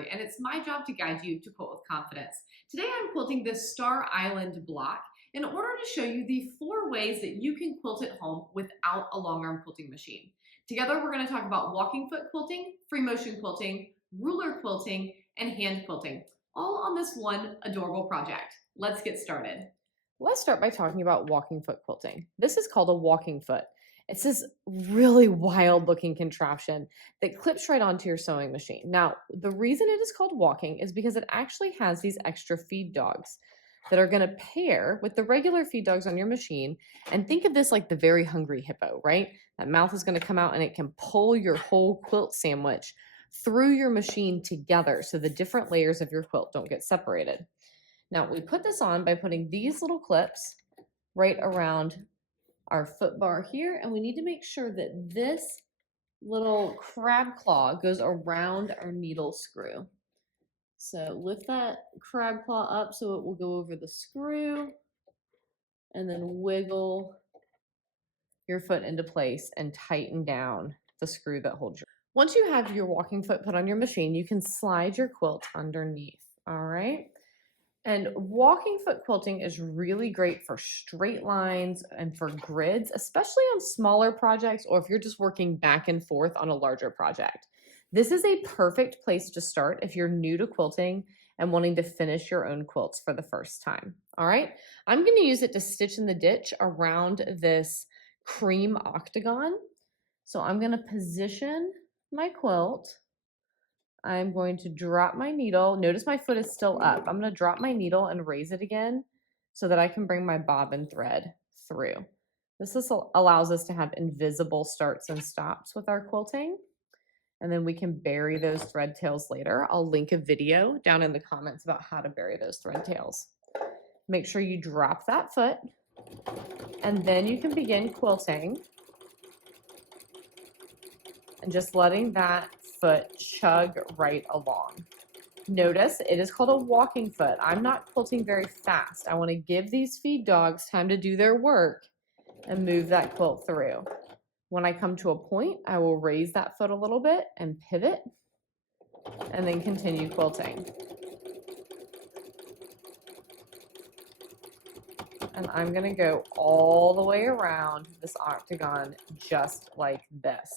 story, and it's my job to guide you to quilt with confidence. Today I'm quilting this Star Island block in order to show you the 4 ways that you can quilt at home without a long arm quilting machine. Together we're going to talk about walking foot quilting, free motion quilting, ruler quilting, and hand quilting, all on this one adorable project. Let's get started. Let's start by talking about walking foot quilting. This is called a walking foot. It's this really wild looking contraption that clips right onto your sewing machine. Now, the reason it is called walking is because it actually has these extra feed dogs that are going to pair with the regular feed dogs on your machine. And think of this like the very hungry hippo, right? That mouth is going to come out and it can pull your whole quilt sandwich through your machine together so the different layers of your quilt don't get separated. Now we put this on by putting these little clips right around our foot bar here, and we need to make sure that this little crab claw goes around our needle screw. So lift that crab claw up so it will go over the screw, and then wiggle your foot into place and tighten down the screw that holds your. Once you have your walking foot put on your machine, you can slide your quilt underneath, all right? And walking foot quilting is really great for straight lines and for grids, especially on smaller projects or if you're just working back and forth on a larger project. This is a perfect place to start if you're new to quilting and wanting to finish your own quilts for the first time. All right, I'm going to use it to stitch in the ditch around this cream octagon. So I'm going to position my quilt. I'm going to drop my needle. Notice my foot is still up. I'm going to drop my needle and raise it again so that I can bring my bobbin thread through. This allows us to have invisible starts and stops with our quilting. And then we can bury those thread tails later. I'll link a video down in the comments about how to bury those thread tails. Make sure you drop that foot, and then you can begin quilting and just letting that foot chug right along. Notice it is called a walking foot. I'm not quilting very fast. I want to give these feed dogs time to do their work and move that quilt through. When I come to a point, I will raise that foot a little bit and pivot and then continue quilting. And I'm going to go all the way around this octagon just like this.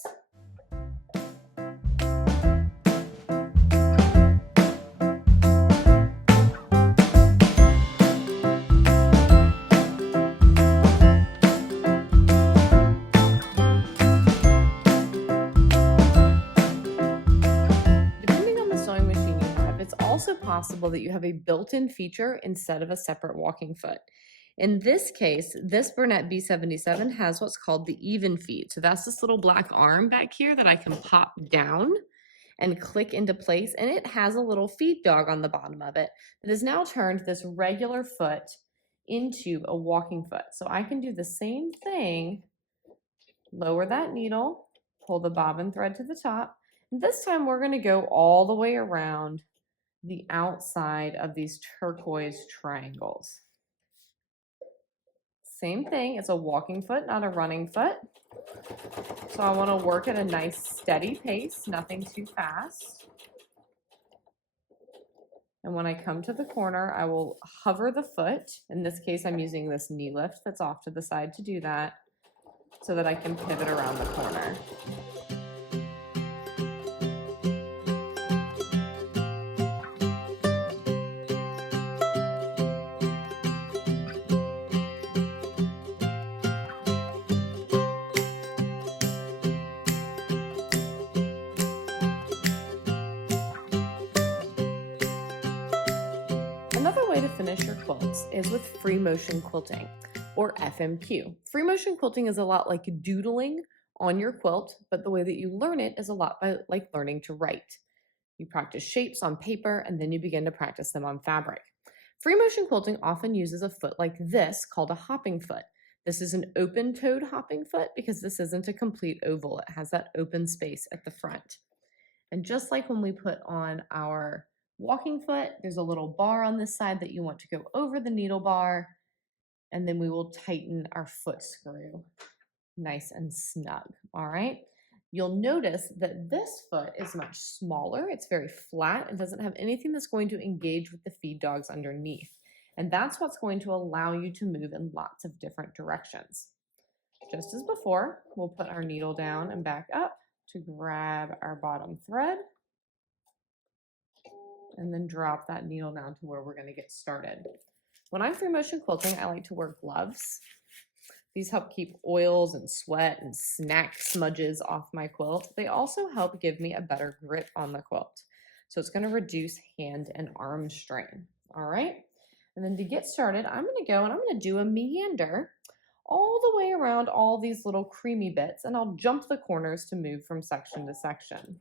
It's also possible that you have a built-in feature instead of a separate walking foot. In this case, this Burnett B77 has what's called the even feed. So that's this little black arm back here that I can pop down and click into place, and it has a little feed dog on the bottom of it that has now turned this regular foot into a walking foot. So I can do the same thing, lower that needle, pull the bobbin thread to the top. And this time we're going to go all the way around the outside of these turquoise triangles. Same thing, it's a walking foot, not a running foot. So I want to work at a nice steady pace, nothing too fast. And when I come to the corner, I will hover the foot. In this case, I'm using this knee lift that's off to the side to do that so that I can pivot around the corner. Another way to finish your quilts is with free motion quilting, or FMQ. Free motion quilting is a lot like doodling on your quilt, but the way that you learn it is a lot like learning to write. You practice shapes on paper and then you begin to practice them on fabric. Free motion quilting often uses a foot like this called a hopping foot. This is an open-toed hopping foot because this isn't a complete oval. It has that open space at the front. And just like when we put on our walking foot, there's a little bar on this side that you want to go over the needle bar, and then we will tighten our foot screw nice and snug. All right. you'll notice that this foot is much smaller. It's very flat and doesn't have anything that's going to engage with the feed dogs underneath. And that's what's going to allow you to move in lots of different directions. Just as before, we'll put our needle down and back up to grab our bottom thread, and then drop that needle down to where we're going to get started. When I'm free motion quilting, I like to wear gloves. These help keep oils and sweat and snack smudges off my quilt. They also help give me a better grip on the quilt. So it's going to reduce hand and arm strain. All right. And then to get started, I'm going to go and I'm going to do a meander all the way around all these little creamy bits, and I'll jump the corners to move from section to section.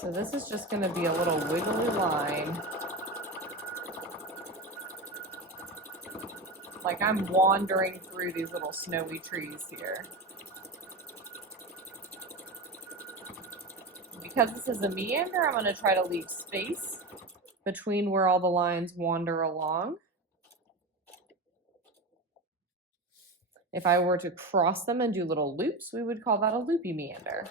So this is just going to be a little wiggly line. Like I'm wandering through these little snowy trees here. Because this is a meander, I'm going to try to leave space between where all the lines wander along. If I were to cross them and do little loops, we would call that a loopy meander.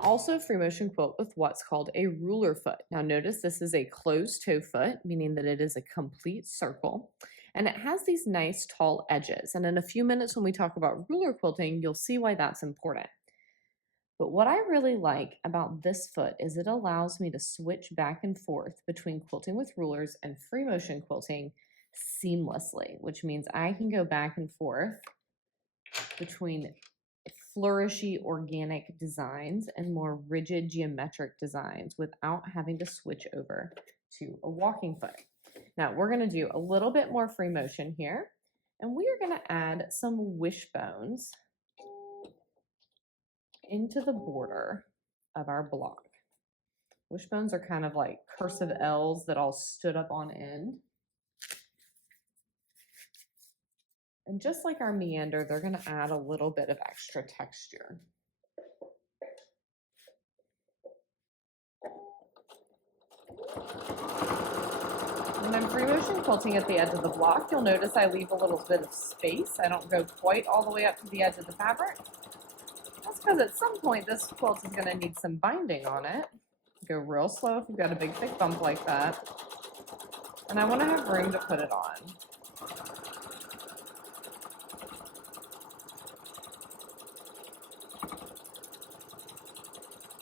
Also free motion quilt with what's called a ruler foot. Now notice this is a closed toe foot, meaning that it is a complete circle, and it has these nice tall edges. And in a few minutes when we talk about ruler quilting, you'll see why that's important. But what I really like about this foot is it allows me to switch back and forth between quilting with rulers and free motion quilting seamlessly, which means I can go back and forth between flourishy organic designs and more rigid geometric designs without having to switch over to a walking foot. Now we're going to do a little bit more free motion here, and we are going to add some wishbones into the border of our block. Wishbones are kind of like cursive L's that all stood up on end. And just like our meander, they're going to add a little bit of extra texture. When I'm free motion quilting at the edge of the block, you'll notice I leave a little bit of space. I don't go quite all the way up to the edge of the fabric. That's because at some point this quilt is going to need some binding on it. Go real slow if you've got a big thick bump like that. And I want to have room to put it on.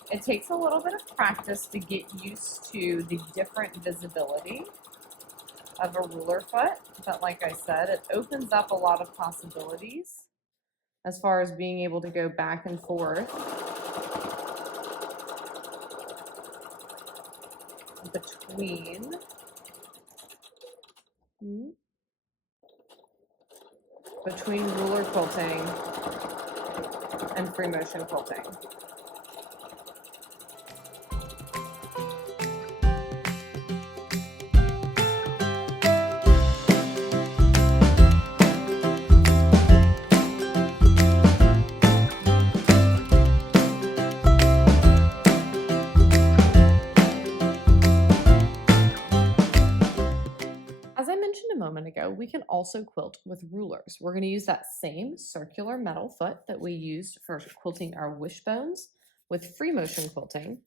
It takes a little bit of practice to get used to the different visibility of a ruler foot, but like I said, it opens up a lot of possibilities as far as being able to go back and forth between ruler quilting and free motion quilting. Ago, we can also quilt with rulers. We're going to use that same circular metal foot that we used for quilting our wishbones with free motion quilting,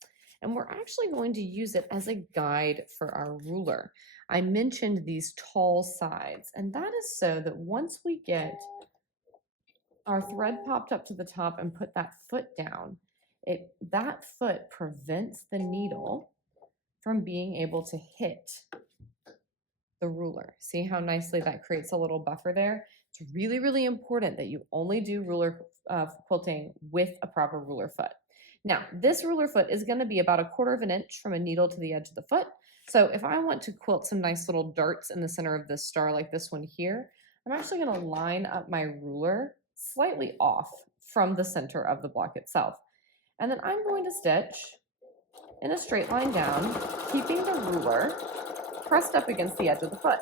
and we're actually going to use it as a guide for our ruler. I mentioned these tall sides, and that is so that once we get our thread popped up to the top and put that foot down, that foot prevents the needle from being able to hit the ruler. See how nicely that creates a little buffer there? It's really, really important that you only do ruler quilting with a proper ruler foot. Now, this ruler foot is going to be about 1/4 of an inch from a needle to the edge of the foot. So if I want to quilt some nice little darts in the center of this star like this one here, I'm actually going to line up my ruler slightly off from the center of the block itself. And then I'm going to stitch in a straight line down, keeping the ruler pressed up against the edge of the foot.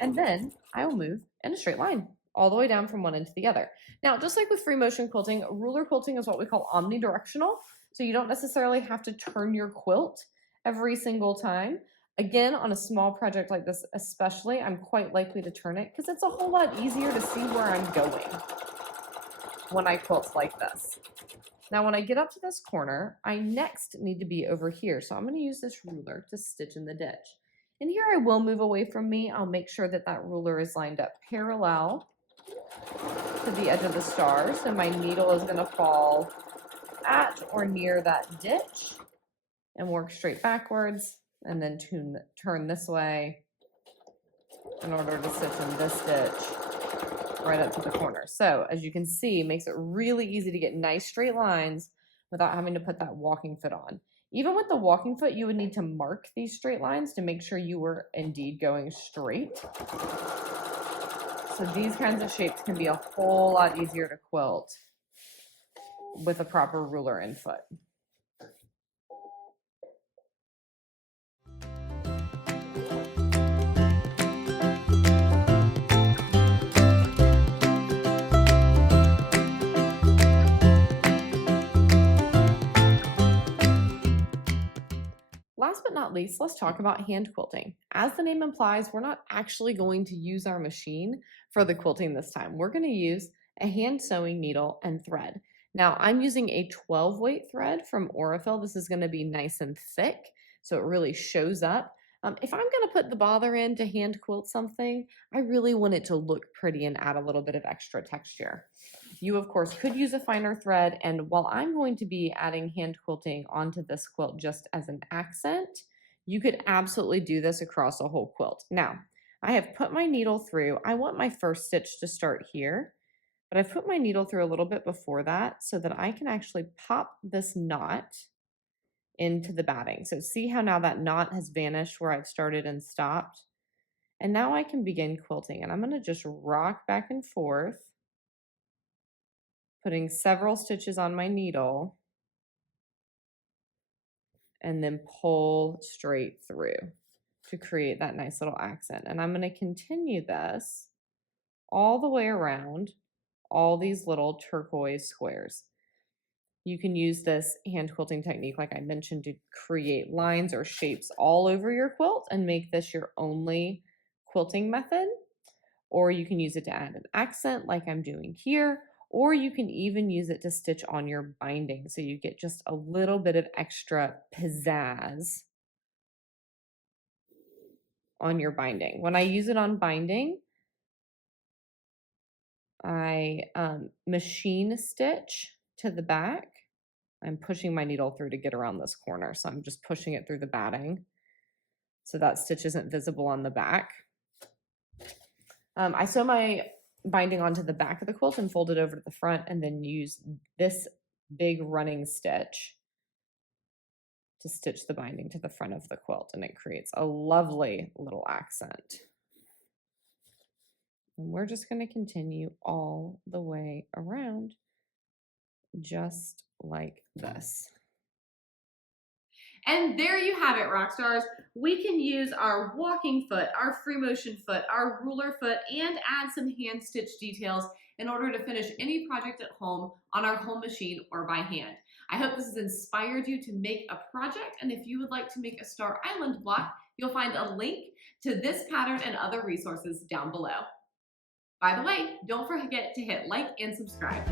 And then I will move in a straight line all the way down from one end to the other. Now, just like with free motion quilting, ruler quilting is what we call omnidirectional. So you don't necessarily have to turn your quilt every single time. Again, on a small project like this especially, I'm quite likely to turn it because it's a whole lot easier to see where I'm going when I quilt like this. Now, when I get up to this corner, I next need to be over here. So I'm going to use this ruler to stitch in the ditch. And here I will move away from me. I'll make sure that that ruler is lined up parallel to the edge of the star. So my needle is going to fall at or near that ditch and work straight backwards and then turn this way in order to stitch in this ditch right up to the corner. So as you can see, it makes it really easy to get nice straight lines without having to put that walking foot on. Even with the walking foot, you would need to mark these straight lines to make sure you were indeed going straight. So these kinds of shapes can be a whole lot easier to quilt with a proper ruler and foot. Last but not least, let's talk about hand quilting. As the name implies, we're not actually going to use our machine for the quilting this time. We're going to use a hand sewing needle and thread. Now, I'm using a 12 weight thread from Aurifil. This is going to be nice and thick, so it really shows up. If I'm going to put the bother in to hand quilt something, I really want it to look pretty and add a little bit of extra texture. You, of course, could use a finer thread, and while I'm going to be adding hand quilting onto this quilt just as an accent, you could absolutely do this across a whole quilt. Now, I have put my needle through. I want my first stitch to start here, but I've put my needle through a little bit before that so that I can actually pop this knot into the batting. So see how now that knot has vanished where I've started and stopped? And now I can begin quilting, and I'm going to just rock back and forth, putting several stitches on my needle, and then pull straight through to create that nice little accent. And I'm going to continue this all the way around all these little turquoise squares. You can use this hand quilting technique, like I mentioned, to create lines or shapes all over your quilt and make this your only quilting method. Or you can use it to add an accent like I'm doing here, or you can even use it to stitch on your binding so you get just a little bit of extra pizzazz on your binding. When I use it on binding, I machine stitch to the back. I'm pushing my needle through to get around this corner, so I'm just pushing it through the batting so that stitch isn't visible on the back. I sew my binding onto the back of the quilt and fold it over to the front, and then use this big running stitch to stitch the binding to the front of the quilt, and it creates a lovely little accent. And we're just going to continue all the way around just like this. And there you have it, rock stars. We can use our walking foot, our free motion foot, our ruler foot, and add some hand stitch details in order to finish any project at home on our home machine or by hand. I hope this has inspired you to make a project, and if you would like to make a Star Island block, you'll find a link to this pattern and other resources down below. By the way, don't forget to hit like and subscribe.